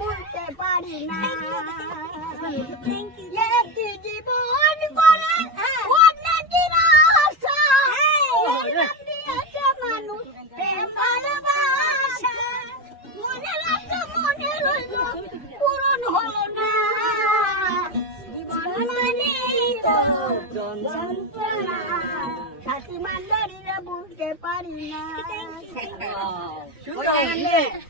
বলতে পারি না। একটি জীবন করে অন্যটির আশা অন্যটি মানুষ প্রেম ভালোবাসা। মনে রাখতে মনে রইল পূরণ হলো না। জীবন মানে তো যন্ত্রণা। সাথী মান্ডারিরা বলতে পারি না থ্যাংক ইউ